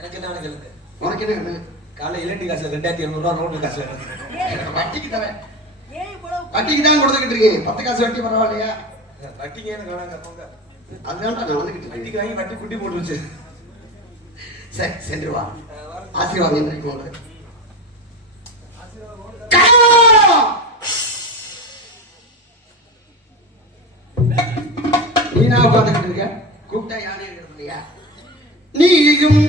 எனக்கு என்ன வேணும் கேளுங்க. உனக்கு என்ன வேணும்? காலை இலண்டி காசுல 2200 ரூபா நோட்டு காசு வேணும். வட்டிக்கு தரேன். வட்டிக்கு தான் கொடுத்துக்கிட்டு இருக்கேன். 10 காசு வட்டி பரவாயில்லையா? வட்டிக்கு எனக்கு வேணாங்க போங்க. அதுதான் நான் வந்துக்கிட்டு வட்டிக்கு வாங்கி வட்டி குட்டி போட்டுருச்சு. சரி சென்று வா. ஆசீர்வாதம் இன்றைக்கு உங்களுக்கு. நீ நான் உட்காந்துக்கிட்டு இருக்க, கூப்பிட்டா யானே இருக்கிறது இல்லையா? நீயும்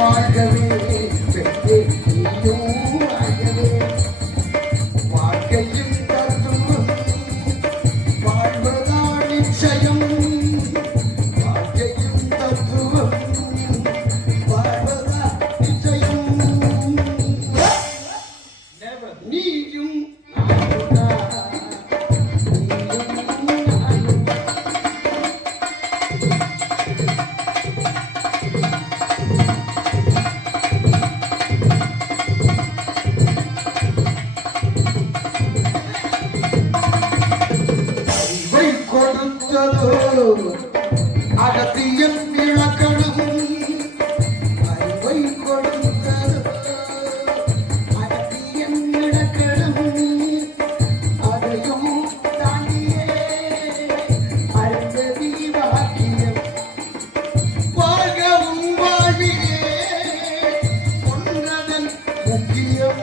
வாழ்கவே பெற்றே நீயும் வாழ்கவே வாழ்க்கையும் தத்துவம் வாழ்வதா நிச்சயம் வாழ்க்கையும் தத்துவம் வாழ்வதா நிச்சயம் நீயும் அகத்தியன் இலக்கணம் அறிவை கொடுத்தது அகத்தியன் இலக்கணம் அதையும் தாண்டியே அறிந்ததி வாக்கியம் வாழ்கவும் வாழ்வியே ஒன்றதன் முக்கியம்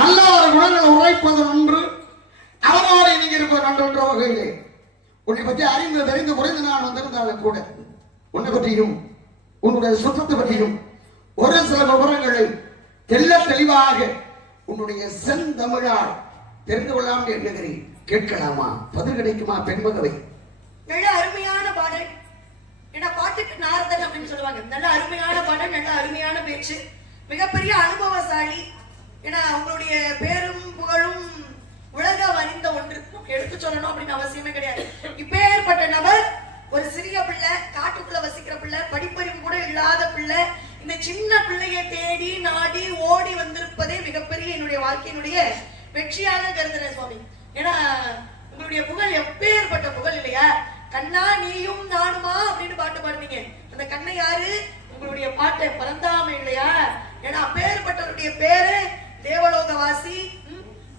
நல்லவர் குணங்களை உரைப்பது ஒன்று, அவனோடு நீங்க இருப்பது ஒன்றொன்ற வகையிலே உன்னை பற்றி அறிந்து தெரிந்து குறைந்து நான் வந்திருந்தாலும் கூட உன்னை பற்றியும் உன்னுடைய சுத்தத்தை பற்றியும் ஒரு சில விவரங்களை தெல்ல தெளிவாக உன்னுடைய செந்தமிழால் தெரிந்து கொள்ளலாம் எண்ணுகிறேன். கேட்கலாமா? பதில் கிடைக்குமா? பெண்மகவை நல்ல அருமையான பாடல். ஏன்னா பாட்டுக்கு நாரதன் அப்படின்னு சொல்லுவாங்க. நல்ல அருமையான பாடல், நல்ல அருமையான பேச்சு, மிகப்பெரிய அனுபவசாலி. ஏன்னா உங்களுடைய பேரும் புகழும் உலகம் அறிந்த ஒன்று, எடுத்து சொல்லணும் அப்படின்னு அவசியமே கிடையாது. இப்பேற்பட்ட நபர் வெற்றியாக கருதுறேன் சுவாமி. ஏன்னா உங்களுடைய புகழ் எப்பேற்பட்ட புகழ் இல்லையா? கண்ணா நீயும் நானுமா அப்படின்னு பாட்டு பாடுனீங்க. அந்த கண்ணை யாரு? உங்களுடைய பாட்டை பரந்தாமை இல்லையா? ஏன்னா அப்பேற்பட்டவருடைய பேரு தேவலோகவாசி.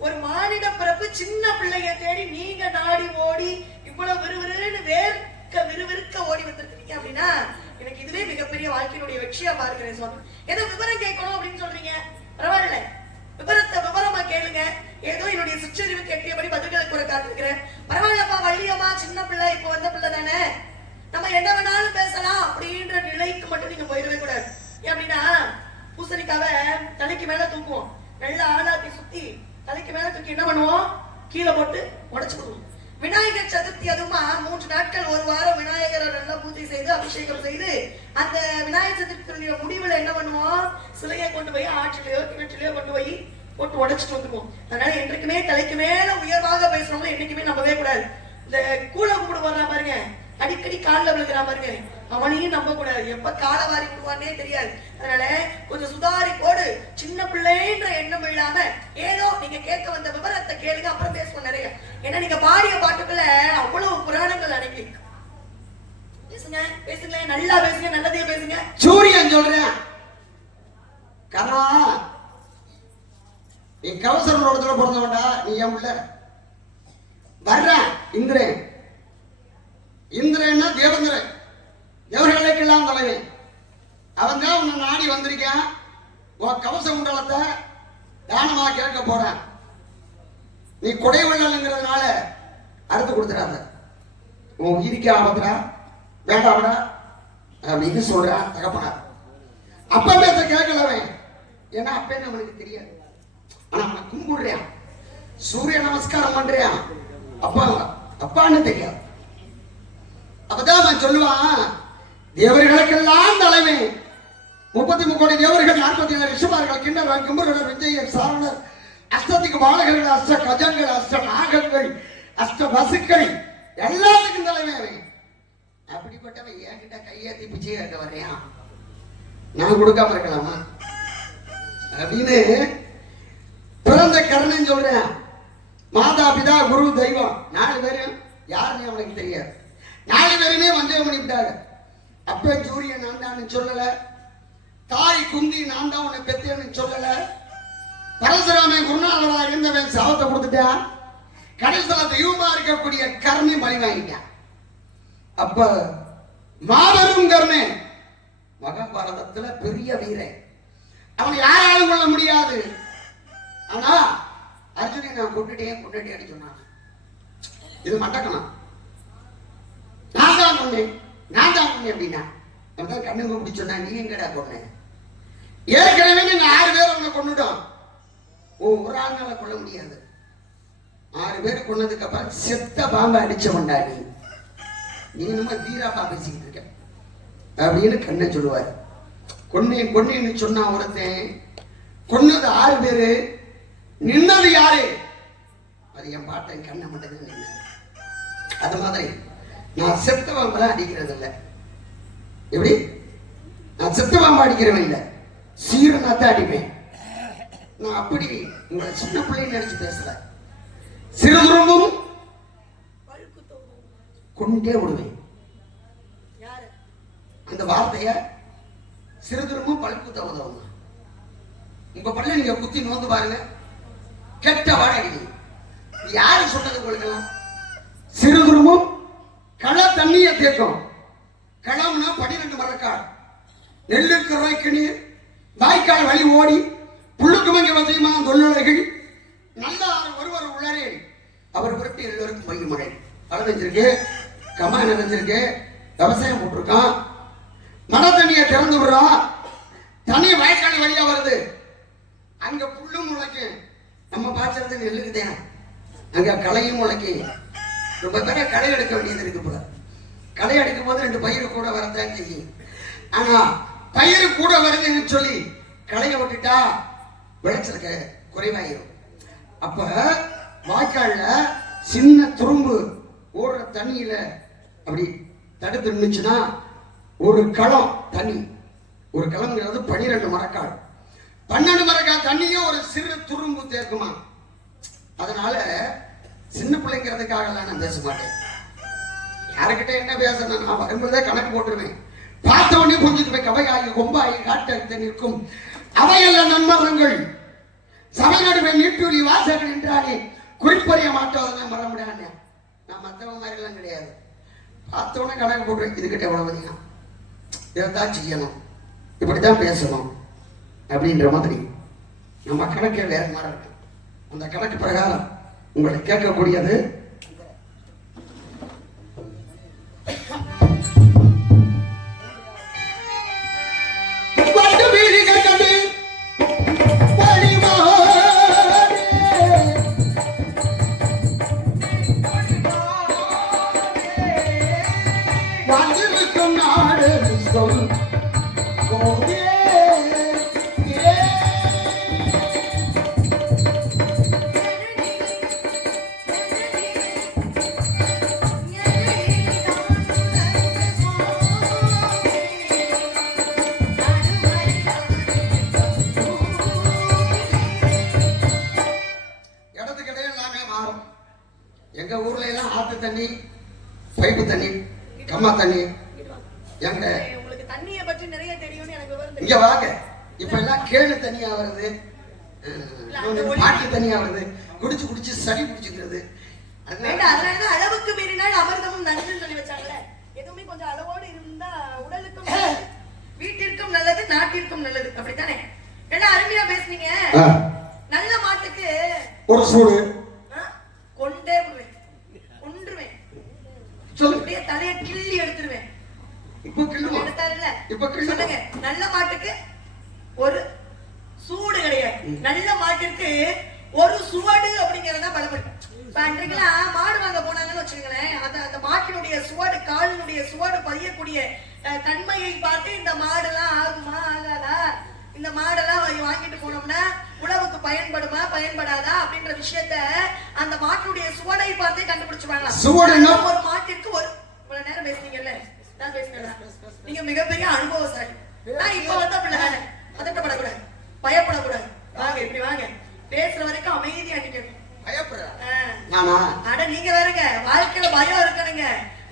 ஒரு மானிட பிறப்பு சின்ன பிள்ளைய தேடி நீங்க நாடி ஓடி இவ்வளவு விறுவிறுக்க ஓடி வந்திருக்கீங்க அப்படின்னா எனக்கு இதுவே மிகப்பெரிய வாழ்க்கையினுடைய வெற்றியா பார்க்கிறேன் சுவாமி. ஏதோ விவரம் கேட்கணும் அப்படின்னு சொல்றீங்க, பரவாயில்ல, விவரமா கேளுங்க. ஏதோ என்னுடைய சுற்றறிவு கெட்டியபடி பதில்களுக்கு ஒரு காத்திருக்கிறேன். பரவாயில்லப்பா, வள்ளியம்மா சின்ன பிள்ளை, இப்போ வந்த பிள்ளை தானே, நம்ம என்ன வேணாலும் பேசலாம் அப்படின்ற நிலைக்கு மட்டும் நீங்க போயிடவே கூடாது. ஏன் அப்படின்னா பூசணிக்காவை தலைக்கு மேல தூக்குவோம், நல்லா ஆளாத்தி சுத்தி தலைக்கு மேல தூக்கி என்ன பண்ணுவோம், கீழே போட்டு உடைச்சு விடுவோம். விநாயகர் சதுர்த்தி அதுமா 3 நாட்கள் ஒரு வாரம் விநாயகரை நல்லா பூஜை செய்து அபிஷேகம் செய்து அந்த விநாயகர் சதுர்த்தியுடைய முடிவுல என்ன பண்ணுவோம், சிலையை கொண்டு போய் ஆற்றிலையோ கிணற்றிலையோ கொண்டு போய் போட்டு உடைச்சிட்டு வந்துருவோம். அதனால என்றைக்குமே தலைக்கு மேல உயர்வாக பேசுறவங்க என்னைக்குமே நம்பவே கூடாது. இந்த கூழ கும்பிடு வர்றா பாருங்க, அடிக்கடி காலில் விழுகிறா பாருங்க, அவனையும் நம்ப கூடாது. எப்ப காலை வாரி விடுவானே தெரியாது. அதனால கொஞ்சம் சுதாரி போடு, சின்ன பிள்ளைன்ற எண்ணம் இல்லாம ஏதோ நீங்க கேட்க வந்த விவரத்தை கேளுங்க, அப்புறம் பேசுவோம் நிறைய. ஏன்னா நீங்க பாடிய பாட்டுக்குள்ள அவ்வளவு புராணங்கள் அடங்கி. பேசுங்க பேசுங்க, நல்லா பேசுங்க, நல்லதே பேசுங்க. சூரியன் சொல்றேன் கண்ணா, நீ கவசரோட பிறந்தவன்டா, நீ ஏன் உள்ள வர்ற இந்திரன். இந்திரன்னா தேவேந்திரன், தேவர்களுக்கெல்லாம் தலைவன். அவன் தான் உன்னை நாடி வந்திருக்கான். உன் கவச குண்டலத்தை தானமா கேட்க போறான். நீ கொடை வெள்ளங்கிறதுனால அறுத்து கொடுத்துறாங்க. உன் உயிருக்கு ஆபத்துடா, வேண்டாம்டா அப்படின்னு சொல்றான் தகப்பனார். அப்பா பேச கேட்கலவன், ஏன்னா அப்பன்னு அவனுக்கு தெரியாது. ஆனா அவனை கும்பிடுறான், சூரிய நமஸ்காரம் பண்றான், அப்பா அப்பான்னு தெரியாது. அப்பதான் அவன் சொல்லுவான், தேவர்களுக்கெல்லாம் தலைவன், 33 கோடி தேவர்கள், 47 ரிஷபார்கள், கிண்ணர்கள், கும்பர்கள், விஜயர், சாரணர், அஷ்டதிக்கு பாலகர்கள், அஷ்ட கஜங்கள், அஷ்ட நாகங்கள், அஷ்ட வசுக்கள், எல்லாத்துக்கும் தலைவன். அப்படிப்பட்டவன் என்கிட்ட கையேத்தி பிச்சை கேட்க வர்றான், நான் கொடுக்காம இருக்கலாமா அப்படின்னு பிறந்த கருணன் சொல்றேன். மாதா பிதா குரு தெய்வம் 4 பேரும் யாருன்னு அவனுக்கு தெரியாது. 4 பேருமே வஞ்சகம் பண்ணிவிட்டாங்க. அப்ப சூரியன் நான் தான் சொல்லல, தாய் குந்தி நான் தான் உன்னை பெத்தேன்னு சொல்லல, பரசுராமன் குருநாதரா இருந்தவன் சாபத்தை கொடுத்துட்டான், கடைசியில தெய்வமா இருக்கக்கூடிய கர்ணி பலி வாங்கிட்டான். அப்ப மாபெரும் கர்ணன் மகாபாரதத்துல பெரிய வீரன், அவன் யாராலும் கொள்ள முடியாது. ஆனா அர்ஜுனை நான் கொண்டுட்டேன்னு சொன்னான். இது மட்டக்கணும், நான் தான் கொண்டேன் அப்படின்னா அவன் கண்ணு கூப்பிட்டு சொன்னா, நீ எங்கடா கொன்ன? ஏற்கனவே நீங்க 6 பேர் அவங்க கொண்டுட்டோம், ஒரு ஆள்னால கொள்ள முடியாது. 6 பேர் கொன்னதுக்கு அப்புறம் செத்த பாம்பை அடிச்சவன்டா நீ நம்ம வீராப்பா பேசிக்கிட்டு இருக்க அப்படின்னு கண்ணை சொல்லுவார். கொன்னேன்னு சொன்னா ஒருத்தன், கொன்னது 6 பேரு, நின்னது யாரு? அது என் பாட்டன் கண்ணை மட்டும் நின்ன. அது மாதிரி நான் செத்த பாம்பை அடிக்கிறது இல்லை. எப்படி? நான் செத்த பாம்பை அடிக்கிறவன் இல்லை, சீரனாத்தான் அடிப்பேன். நான் அப்படி உங்களை சின்ன பிள்ளைன்னு நினைச்சு பேசல, சிறுதுரும்பும் கொண்டே விடுவேன். அந்த வார்த்தைய சிறுதுரும்பும் பழுப்பு உதவும். உங்க பல்ல நீங்க குத்தி நோந்து பாருங்க, கெட்ட வாடை அடிக்கும். யாரு சொன்னது உங்களுக்கு? சிறுதுரும்பும் கள தண்ணிய தேக்கும். களம்னா 12 மரக்கால், நெல்லுக்கு ரோய்க்கு வாய்க்கால் வழி ஓடி புல்லுக்கு மங்கி வசையுமா தொல்லுலகில் நல்ல ஒருவர் உள்ளரே அவர் விரட்டி எல்லோருக்கும் பைய மழை வளர்ந்துருக்கு, கமா நிறைஞ்சிருக்கு, விவசாயம் போட்டிருக்கான், மழை தண்ணியை திறந்து விடுறோம், தனி வாய்க்கால் வழியா வருது, அங்க புல்லும் முளைக்கும். நம்ம பாய்ச்சறது நெல்லுக்குதேன், அங்க களையும் முளைக்கும். ரொம்ப பேர களை எடுக்க வேண்டியது இருக்கு போல. களை எடுக்கும் போது 2 பயிர் கூட வரதான் செய்யும். ஆனா பயிர் கூட வருதுன்னு சொல்லி களைய விட்டுட்டா விளைச்சலுக்கு குறைவாயிரும். அப்ப வாய்க்கால்ல சின்ன துரும்பு ஓடுற தண்ணியில அப்படி தடுத்து நின்றுச்சுன்னா ஒரு களம் தண்ணி, ஒரு களம்ங்கிறது 12 மரக்கால், 12 மரக்கால் தண்ணியே ஒரு சிறு துரும்பு தேக்குமா. அதனால சின்ன பிள்ளைங்கிறதுக்காக நான் பேச மாட்டேன். யாருக்கிட்ட என்ன பேசணும், நான் வரும்போதே கணக்கு போட்டுருவேன். பார்த்த உடனே புரிஞ்சுட்டு போய் கவையாகி கொம்பாகி காட்டறுத்து நிற்கும் அவையல்ல நன்மரங்கள் சபை நடுவே நீட்டூலி வாசகன் என்றாலே குறிப்பறிய மாட்டோதான் மற முடியாது. நான் மற்றவங்க மாதிரி எல்லாம் கிடையாது. பார்த்த உடனே கணக்கு போட்டுருவேன். இதுக்கிட்ட எவ்வளவு அதிகம், இதைத்தான் செய்யணும், இப்படித்தான் பேசணும் அப்படின்ற மாதிரி நம்ம கணக்கே வேற மாதிரி இருக்கு. அந்த கணக்கு பிரகாரம் உங்களை கேட்கக்கூடியது எங்க ஊர்ல எல்லாம் ஆத்து தண்ணி, பைப்பு தண்ணி, கம்மா தண்ணி. எங்க உங்களுக்கு தண்ணியை பற்றி நிறைய தெரியும்னு எனக்கு விவரம் இங்க வாங்க. இப்ப எல்லாம் கேணு தண்ணியா வருது, பாட்டு தண்ணியா வருது. குடிச்சு குடிச்சு சளி பிடிச்சுக்கிறது. அதனாலதான் அளவுக்கு மீறினால் அமிர்தமும் நன்றுன்னு சொல்லி வச்சாங்கல்ல. எதுவுமே கொஞ்சம் அளவோடு இருந்தா உடலுக்கும் வீட்டிற்கும் நல்லது, நாட்டிற்கும் நல்லது. அப்படித்தானே? எல்லாம் அருமையா பேசுனீங்க. நல்ல மாட்டுக்கு ஒரு சூடு கொண்டே கொன்றுவேன், சொல்லுங்க, தலையை கிள்ளி எடுத்துருவேன். எடுத்தாருல்ல, சொல்லுங்க. நல்ல மாட்டுக்கு ஒரு சூடு கிடையாது, நல்ல மாட்டிற்கு ஒரு சுவடு அப்படிங்கறத பலப்படும். இப்ப அன்றைக்கெல்லாம் மாடு வாங்க போனாங்கன்னு வச்சுக்கோங்களேன், அந்த மாட்டினுடைய சுவடு, காலினுடைய சுவடு பதியக்கூடிய தன்மையை பார்த்து இந்த மாடெல்லாம் ஆகுமா ஆகாதா, இந்த மாடெல்லாம் வாங்கிட்டு போனோம்னா உழவுக்கு பயன்படுமா பயன்படாதா அப்படின்ற விஷயத்த அந்த மாட்டுடைய சுவடை பார்த்தே கண்டுபிடிச்சுவாங்களா. ஒரு மாட்டிற்கு ஒரு இவ்வளவு நேரம் பேசுனீங்கல்ல, நான் பேசினேன், நீங்க மிகப்பெரிய அனுபவசாலி. நான் இப்ப வந்து அப்படிலாம் பதட்டப்படக்கூடாது, பயப்படக்கூடாது. வாங்க, இப்படி வாங்க, பேசுற வரைக்கும் அமைதியா நிக்கணும். ஆனா நீங்க வேறங்க, வாழ்க்கையில பயம் இருக்கணுங்க.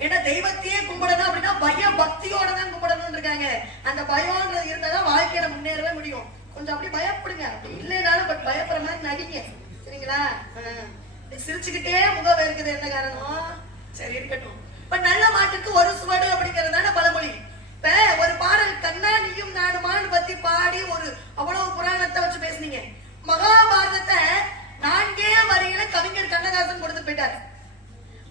ஏன்னா தெய்வத்தையே கும்பிடணும் அப்படின்னா பய பக்தியோட தான் கும்பிடணும்னு இருக்காங்க. அந்த பயம்ன்றது இருந்தாதான் வாழ்க்கையில முன்னேறவே முடியும். கொஞ்சம் அப்படி பயப்படுங்க, அப்படி இல்லைனாலும் பட் பயப்படுற மாதிரி நடிங்க, சரிங்களா? சிரிச்சுக்கிட்டே முகம் இருக்குது, என்ன காரணம்? சரி, இருக்கட்டும். இப்ப நல்ல மாட்டுக்கு ஒரு சுவடு அப்படிங்கறதான பழமொழி. இப்ப ஒரு பாடல் கண்ணா நீயும் நானுமான்னு பத்தி பாடி ஒரு அவ்வளவு புராணத்தை வச்சு பேசுனீங்க. மகாபாரதத்தை 4 வரியில கவிஞர் கண்ணதாசன் கொடுத்து போயிட்டார்.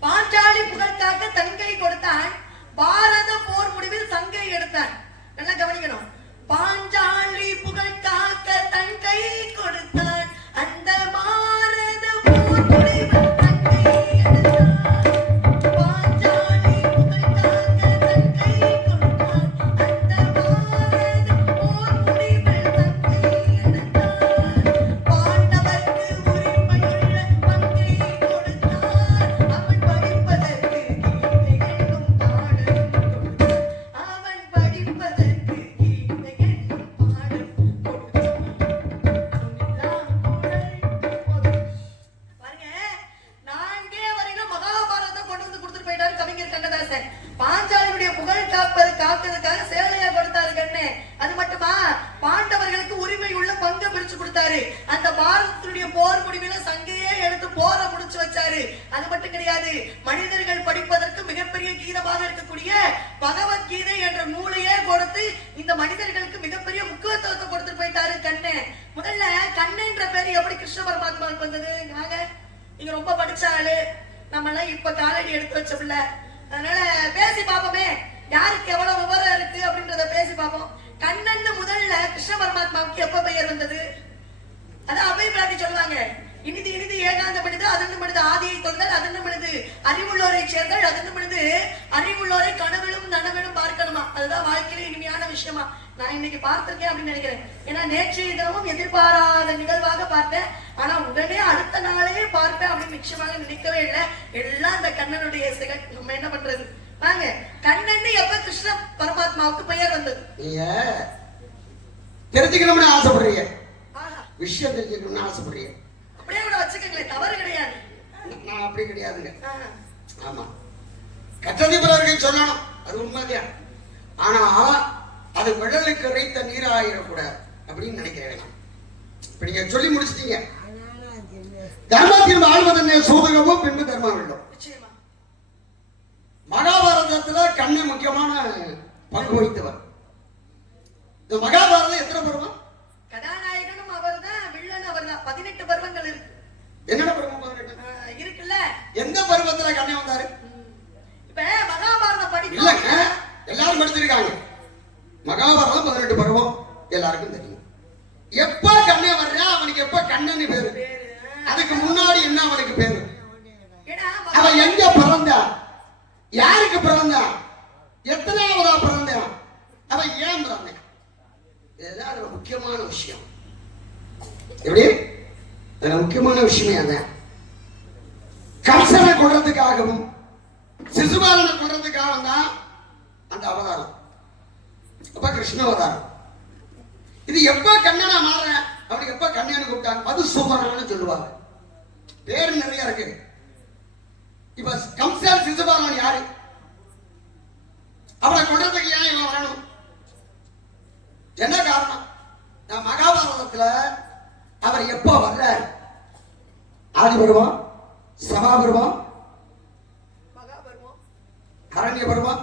பாஞ்சாலி புகழ் காக்க தங்கை கொடுத்தான், பாரத போர் முடிவில் சங்கை எடுத்தான். நல்லா கவனிக்கணும். பாஞ்சாலி புகழ் காக்க தங்கை கொடுத்தான், அந்த பாரத போர் முடிவில் சங்கை எடுத்தான். பாஞ்சாலி புகழ் காக்க தங்கை கொடுத்தான், அந்த பாரத போர் முடிவில் சங்கை எடுத்தான். பாண்டவர்க்கு உரிமையுள்ள பங்கை கொடுத்தான், அவன் படிப்பதற்கு கீதை என்னும் பாடம் கொடுத்தான். அவன் படிப்பதற்கு கீதை என்னும் பாடம் கொடுத்தான். பாருங்க, 4 வரையில மகாபாரதத்தை கொண்டு வந்து கொடுத்துட்டு போயிட்டாரு கவிஞர் கண்ணதாசன். பாஞ்சாலியுடைய புகழ் காப்பதற்காக சேலையா கொடுத்தாரு கண்ணு. அது மட்டுமா, பாண்டவர்களுக்கு உரிமை உள்ள பங்கு பிரிச்சு கொடுத்தாரு. அந்த பாரதத்தினுடைய போர் முடிவில சங்கையே எடுத்து போரை முடிச்சு வச்சாரு. அது மட்டும் கிடையாது, மனிதர்கள் படிப்பதற்கு மிகப்பெரிய கீதமாக இருக்கக்கூடிய பகவத்கீதை என்ற நூலையே கொடுத்து இந்த மனிதர்களுக்கு மிகப்பெரிய முக்கியத்துவத்தை கொடுத்துட்டு போயிட்டாரு கண்ணு. முதல்ல கண்ணன்ற பேரு எப்படி கிருஷ்ண பரமாத்மாவுக்கு வந்தது? நாங்க நீங்க ரொம்ப படிச்ச ஆளு, நம்ம எல்லாம் இப்ப காலடி எடுத்து வச்ச பிள்ளை. அதனால பேசி பாப்போமே, யாருக்கு எவ்வளவு விவரம் இருக்கு அப்படின்றத பேசி பார்ப்போம். கண்ணன் முதல்ல கிருஷ்ண பரமாத்மாவுக்கு எப்ப பெயர் வந்தது? அதான் அபய பிராட்டி சொல்லுவாங்க, இனிது இனிது ஏகாந்த மனிது அதன்னு மனிது ஆதியை கொள்தல் அதன்னு மனிது அறிவுள்ளோரை சேர்ந்தல் அதன்னு மனிது அறிவுள்ளோரை கனவிலும் நனவிலும் பார்க்கணுமா. அதுதான் வாழ்க்கையில இனிமையான விஷயமா நான் இன்னைக்கு பார்த்திருக்கேன் அப்படின்னு நினைக்கிறேன். ஏன்னா நேற்றைய தினமும் எதிர்பாராத நிகழ்வாக பார்த்தேன். ஆனா உடனே அடுத்த நாளே பார்ப்பேன் அப்படின்னு நிச்சயமாக நினைக்கவே இல்லை. எல்லாம் அந்த கண்ணனுடைய செயல். நம்ம என்ன பண்றது? வாங்க, கண்ணன் எப்ப கிருஷ்ண பரமாத்மாவுக்கு பெயர் வந்தது? நீங்க தெரிஞ்சுக்கணும்னு ஆசைப்படுறீங்க, விஷயம் தெரிஞ்சுக்கணும்னு ஆசைப்படுறீங்க. அப்படியே கூட வச்சுக்கங்களேன், தவறு கிடையாது. நான் அப்படி கிடையாதுங்க. ஆ. ஆமா, கற்றதை பிறருக்கு சொல்லணும், அது உண்மைதான். ஆனா அது விழலுக்கு இறைத்த நீராயிடக்கூடாது அப்படின்னு நினைக்கிறேன். இப்ப நீங்க சொல்லி முடிச்சிட்டீங்க. தர்மத்தில் ஆழ்வதென்ன சூதகமும் பின்பு தர்மம் வேண்டும். நிச்சயமா. மகாபாரதத்துல கண்ணை முக்கியமான பங்கு வகித்தவர். இந்த மகாபாரதம் எத்தனை பருவம்? கதாநாயகனும் அவர்தான், வில்லன் அவர்தான். 18 பருவங்கள் இருக்கு. என்னென்ன பருவம்? 18 இருக்குல்ல. எந்த பருவத்துல கண்ணை வந்தாரு? இப்ப மகாபாரதம் படிக்க இல்லங்க, எல்லாரும் படிச்சிருக்காங்க. மகாபாரதம் 18 பருவம் எல்லாருக்கும் தெரியும். எப்ப கண்ணே வர்றா அவனுக்கு எப்ப கண்ணன்னு பேரு. அதுக்கு முன்னாடி என்ன அவனுக்கு பேரு? அவன் எங்க பிறந்தான், யாருக்கு பிறந்தான், எத்தனாவதா பிறந்தான், அவன் ஏன் பிறந்தான், இதுதான் ஒரு முக்கியமான விஷயம். எப்படி முக்கியமான விஷயமே அதான். கம்சனை கொள்றதுக்காகவும் சிசுபாலனை கொள்றதுக்காகவும் தான் அந்த அவதாரம். அப்ப கிருஷ்ண அவதாரம். இது எப்ப கண்ணனா மாற, அவனுக்கு எப்ப கண்ணனு கூப்பிட்டாங்க, மதுசூதனான்னு சொல்லுவாங்க. பேரு நிறைய இருக்கு. இப்ப கம்சன் சிசுபாலன் யாரு? அவனை கொண்டதுக்கு ஏன் இவன் வரணும்? என்ன காரணம்? நான் மகாபாரதத்துல அவர் எப்ப வர்றார்? ஆதி பருவம், சபா பருவம், அரண்ய பருவம்,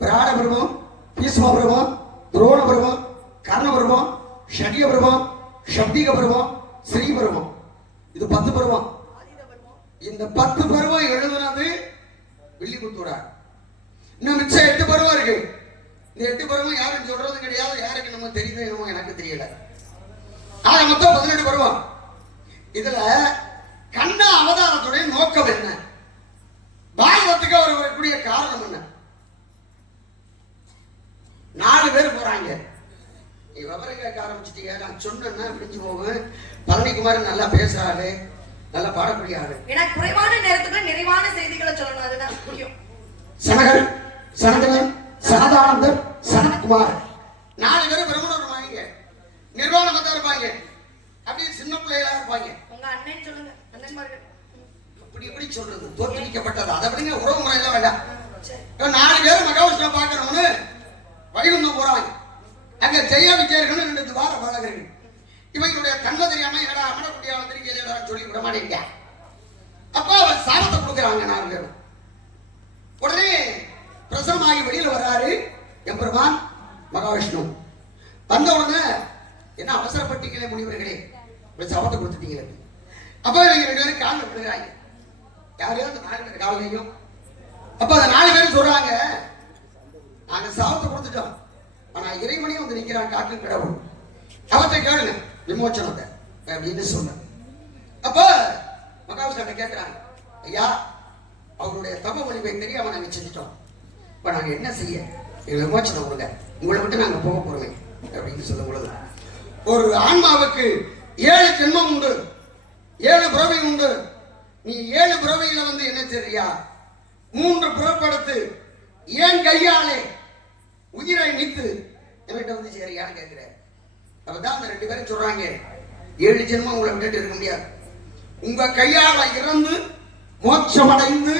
பிராட பருவம், பீஷ்ம பருவம், துரோண பருவம், கர்ண பருவம், ஷடிய பருவம், சப்திக பருவம், ஸ்ரீ பருவம். இது 10 பருவம். இந்த 10 பருவம் எழுதுனது வில்லிபுத்தூரார். இன்னும் மிச்சம் 8 பருவம் இருக்கு. இந்த 8 பருவம் யாரும் சொல்றது கிடையாது. யாருக்கு நம்ம தெரியுது என்னமோ எனக்கு தெரியல. ஆக மொத்தம் 18 பருவம். இதுல கண்ண அவதாரத்துடைய நோக்கம் என்ன, பாரதத்துக்கு அவர் வரக்கூடிய காரணம் என்ன? 4 பேர் போறாங்க. நீ விவரம் கேட்க ஆரம்பிச்சிட்டீங்க. நான் சொன்னா பிடிச்சு போவேன். பழனிக்குமார் நல்லா பேசுறாரு, நல்லா பாடக்கூடிய ஆளு. எனக்கு குறைவான நேரத்துக்கு நிறைவான செய்திகளை சொல்லணும், அதுதான் முக்கியம். சனகர், சனந்தன், சனதானந்தர், சனத்குமார் 4 பேரும் பிரம்மணர் வாங்க, நிர்வாணம் வந்து இருப்பாங்க. அப்படியே சின்ன பிள்ளைகளா இருப்பாங்க. உங்க அண்ணன் சொல்லுங்க, அண்ணன்மார்கள் இப்படி சொல்றது தோற்கடிக்கப்பட்டது. அதை விடுங்க, உறவு முறையெல்லாம் வேண்டாம். 4 பேர் மகாவிஷ்ணு பார்க்கணும்னு வைகுந்தம் போறாங்க. அங்க ஜெய விஜயர்கள் 2 துவார பாலகர்கள். இவங்களுடைய தன்மை தெரியாம என்னடா அமனக்குடியா வந்திருக்கீங்களா சொல்லி விட மாட்டேங்க. அப்ப அவர் சாபத்தை கொடுக்குறாங்க 4 பேரும். உடனே பிரசவமாகி வெளியில வர்றாரு எம்பெருமான் மகாவிஷ்ணு. வந்த உடனே என்ன அவசரப்பட்டீங்களே முனிவர்களே, சாபத்தை கொடுத்துட்டீங்களே. அப்ப இவங்க 2 பேரும் காலில் விழுகிறாங்க. யாரையாவது 4 பேர் காலையும். அப்ப அந்த 4 பேரும் சொல்றாங்க, நாங்க சாபத்தை கொடுத்துட்டோம், ஆனா இறைவனையும் வந்து நிக்கிறான் காட்டு கடவுள், அவற்றை கேளுங்க விமோச்சனத்தை அப்படின்னு சொன்ன. அப்ப மகாவிஷ்ணு கேட்கிறாங்க, ஐயா அவருடைய தப மொழிவை தெரிய அவனை நாங்க செஞ்சுட்டோம், இப்ப நாங்க என்ன செய்ய, விமோச்சனம் கொடுங்க, உங்களை விட்டு நாங்க போக போறோமே அப்படின்னு சொல்லும் பொழுது, ஒரு ஆன்மாவுக்கு 7 ஜென்மம் உண்டு, 7 பிறவி உண்டு. நீ 7 பிறவியில வந்து என்ன செய்றியா, 3 பிறப்படுத்து ஏன் கையாலே உயிரை நீத்து என்கிட்ட வந்து சரியான்னு கேட்கிற. அப்பதான் அந்த 2 பேரும் சொல்றாங்க, 7 ஜென்மம் உங்களை விட்டுட்டு இருக்க முடியாது, உங்க கையால இறந்து மோட்சம் அடைந்து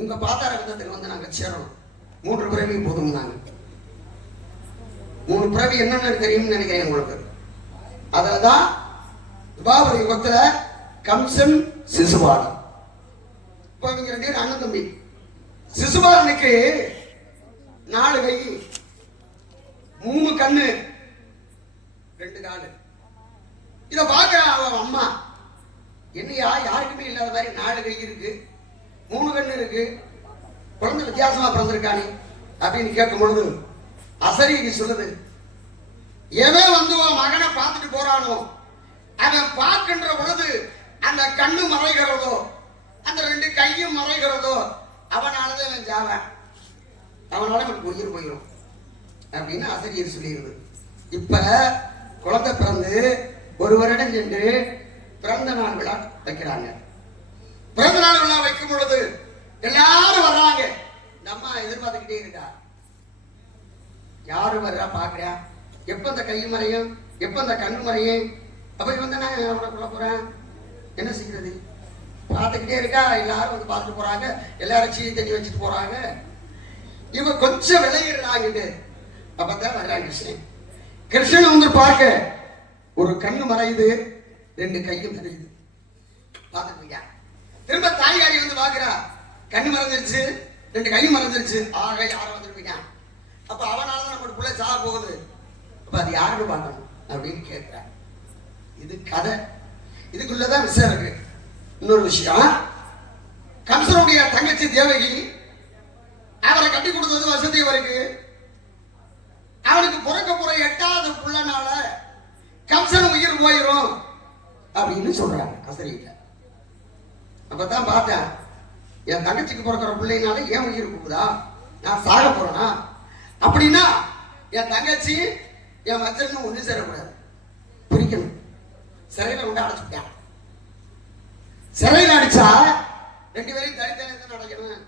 உங்க பாதார விதத்துக்கு வந்து நாங்க சேரணும். 3 பிறவி போதும். நாங்க 3 பிறவி என்னன்னு தெரியும்னு நினைக்கிறேன் உங்களுக்கு. அதுலதான் துவாபர யுகத்துல கம்சன் சிசுபாலன். இப்ப இவங்க 2 பேரும் அண்ணன் தம்பி. சிசுபாலனுக்கு 4 கை, 3 கண்ணு, 2 காலு. இத பாக்குற அவன் அம்மா, என்னையா யாருக்குமே இல்லாத மாதிரி 4 கை இருக்கு, 3 கண்ணு இருக்கு, குழந்தை வித்தியாசமா பிறந்திருக்கானே அப்படின்னு கேட்கும் பொழுது அசரீரி சொல்லுது, எவன் வந்து உன் மகனை பார்த்துட்டு போறானோ அவன் பார்க்கின்ற பொழுது அந்த கண்ணு மறைகிறதோ அந்த 2 கையும் மறைகிறதோ அவனாலதான் அவன் ஜாவன், அவனால அவனுக்கு உயிர் போயிடும் அப்படின்னு ஆசிரியர் சொல்லிடுது. இப்ப குழந்தை பிறந்து 1 வருடம் சென்று பிறந்த நாள் விழா வைக்கிறாங்க. பிறந்த நாள் விழா வைக்கும் பொழுது எல்லாரும் வர்றாங்க. இந்த அம்மா எதிர்பார்த்துக்கிட்டே இருக்கா, யாரு வர்றா பாக்குறா, எப்ப இந்த கை மறையும், எப்ப இந்த கண்ணு மறையும், அப்ப இவன் தானே அவனை கொள்ள போறேன், என்ன செய்யறது? பார்த்துக்கிட்டே இருக்கா, எல்லாரும் வந்து பார்த்துட்டு போறாங்க, எல்லாரும் சீனி தண்ணி வச்சுட்டு போறாங்க. இவன் கொஞ்சம் விளையிடுறாங்கிட்டு அப்பதான் வர்றான் கிருஷ்ணன். கிருஷ்ணன் வந்து பார்க்க ஒரு கண்ணு மறையுது, 2 கையும் தெரியுது. பார்த்துக்கியா திரும்ப தாய்காரி வந்து பாக்குறா, கண்ணு மறைஞ்சிருச்சு, 2 கையும் மறைஞ்சிருச்சு. ஆக யாரும் வந்துருப்பீங்க. அப்ப அவனாலதான் நம்ம பிள்ளை சாக போகுது. அப்ப அது யாருன்னு பார்க்கணும் அப்படின்னு கேட்கிறான். இது கதை, இதுக்குள்ளதான் விஷயம் இருக்கு. இன்னொரு விஷயம், கம்சனுடைய தங்கச்சி தேவகி அவரை கட்டி கொடுத்தது வசதி அவருக்கு. அவனுக்கு பிறக்க போற 8வது புள்ளனால கம்சன் உயிர் போயிரும் அப்படின்னு சொல்றாங்க கசரியில. அப்பதான் பார்த்தேன், என் தங்கச்சிக்கு பிறக்கிற பிள்ளைனால ஏன் உயிர் போகுதா, நான் சாக போறேனா? அப்படின்னா என் தங்கச்சி என் மச்சன் ஒண்ணு சேரக்கூடாது, பிரிக்கணும். சிறையில கொண்டு அடைச்சுட்டான். சிறையில் அடிச்சா 2 பேரையும் தனித்தனி தான் அடைக்கணும்.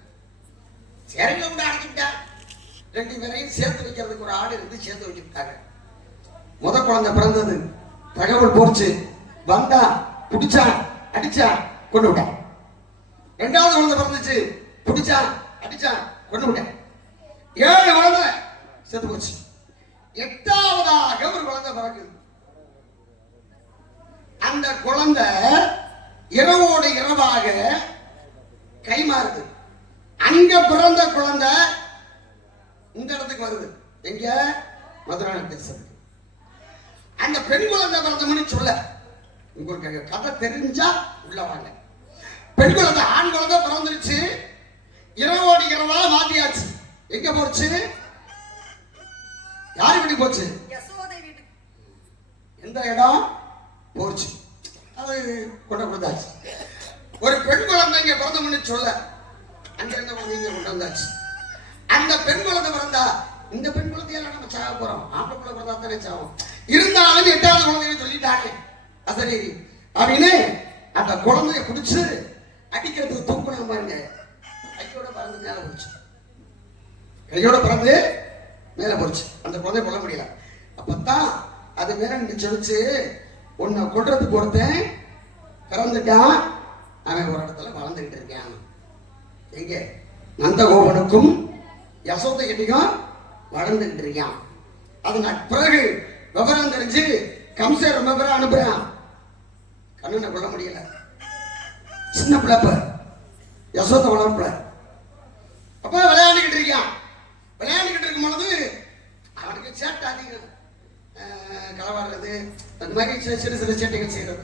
சிறையில கொண்டு அடைச்சுட்டா 2 பேரையும் சேர்த்து வைக்கிறதுக்கு ஒரு ஆடு இருந்து சேர்த்து வச்சுட்டாங்க. முத குழந்தை பிறந்தது, தகவல் போச்சு, வந்தா பிடிச்சா அடிச்சா கொண்டு விட்டான். 2வது குழந்தை பிறந்துச்சு, பிடிச்சா அடிச்சா கொண்டு விட்டான். 7 குழந்தை செத்து போச்சு. 8வதாக ஒரு குழந்தை பிறக்குது. அந்த குழந்தை இரவோடு இரவாக கைமாறுது. அங்க பிறந்த குழந்தை இந்த இடத்துக்கு வருது. எங்க? மதுரை தேசத்துக்கு. அந்த பெண் குழந்தை பிறந்தவனு சொல்ல, உங்களுக்கு கதை தெரிஞ்சா உள்ள வாங்க. பெண் குழந்தை, ஆண் குழந்தை பிறந்துருச்சு, இரவோடு இரவா மாத்தியாச்சு. எங்க போச்சு? யாரு வீட்டுக்கு போச்சு? எந்த இடம் போச்சு? அது கொண்டு கொடுத்தாச்சு. ஒரு பெண் குழந்தை இங்க பிறந்தவனு சொல்ல, அங்க இருந்த குழந்தைங்க கொண்டு வந்தாச்சு. அந்த பெண் குழந்தை பிறந்தா, இந்த பெண் குழந்தையால நம்ம சாக போறோம், ஆம்பளை குழந்தை பிறந்தா தானே சாகும். இருந்தாலும் 8வது குழந்தைன்னு சொல்லிட்டாங்க அசரி அப்படின்னு அந்த குழந்தைய பிடிச்சு அடிக்கிறதுக்கு தூக்குனா பாருங்க. கையோட பறந்து மேல போச்சு, கையோட பறந்து மேல போச்சு. அந்த குழந்தைய கொல்ல முடியல. அப்பதான் அது மேல நின்று சொல்லிச்சு, உன்னை கொல்றதுக்கு ஒருத்தன் பிறந்துட்டான், அவன் ஒரு இடத்துல வளர்ந்துகிட்டு இருக்கான். எங்க? நந்தகோபனுக்கும் யசோதை கிட்டையும் வளர்ந்துகிட்டு இருக்கான். அது பிறகு விவரம் தெரிஞ்சு கம்சன் ரொம்ப பேரை அனுப்புறான். கண்ணனை கொல்ல முடியல, சின்ன பிள்ளைப்ப யசோதை வளர்ப்புல. அப்ப விளையாண்டுகிட்டு இருக்கான். விளையாண்டுகிட்டு இருக்கும் பொழுது அவனுக்கு சேட்டை அதிகம், களவாடுறது, அந்த மாதிரி சிறு சிறு சேட்டைகள் செய்யறது.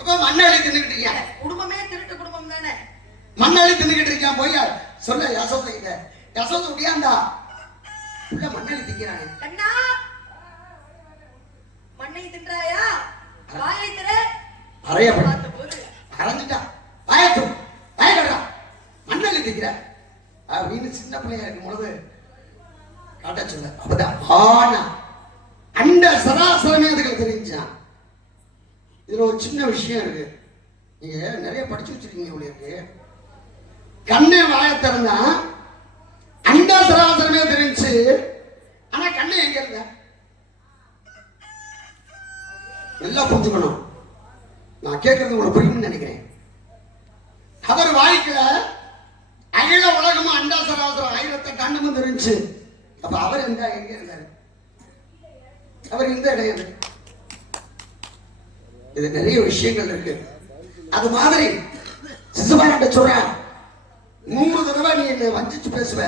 அப்ப மண்ணாளி தின்னுகிட்டு இருக்கான். குடும்பமே திருட்டு குடும்பம் தானே. மண்ணாளி தின்னுகிட்டு இருக்கான். போய் சொல்ல யசோதை கிட்ட, யசோதை உடையாண்டா உள்ள மண்ணாளி திக்கிறானே. கண்ணா, மண்ணை தின்றாயா? வாயை திற. அறைய போது அரைஞ்சிட்டா, வாயட்டும் வாயடா, மண்ணாளி திக்கிற அப்படின்னு சின்ன பிள்ளையா இருக்கும் பொழுது காட்ட சொல்ல. அப்பதான் ஆனா அந்த சராசரமே அதுக்கு தெரிஞ்சான். இதுல ஒரு சின்ன விஷயம் இருக்கு, நீங்க நிறைய படிச்சு வச்சிருக்கீங்க உங்களுக்கு. கண்ணை வாய திறந்தா அந்த சராசரமே தெரிஞ்சு, ஆனா கண்ணை எங்க இருந்த நல்லா புரிஞ்சுக்கணும். நான் கேட்கறது உங்களுக்கு புரியும்னு நினைக்கிறேன். அவர் வாய்க்கல அகில உலகமும் அண்டா சராசரம் 1008 அண்டமும் தெரிஞ்சு. அப்ப அவர் எங்க இருந்தாரு? அவர் இந்த இடம். இது நிறைய விஷயங்கள் இருக்கு. அது மாதிரி சிசுபாரன் சொல்றேன், 3 தடவை நீ என்ன வஞ்சிச்சு பேசுவ.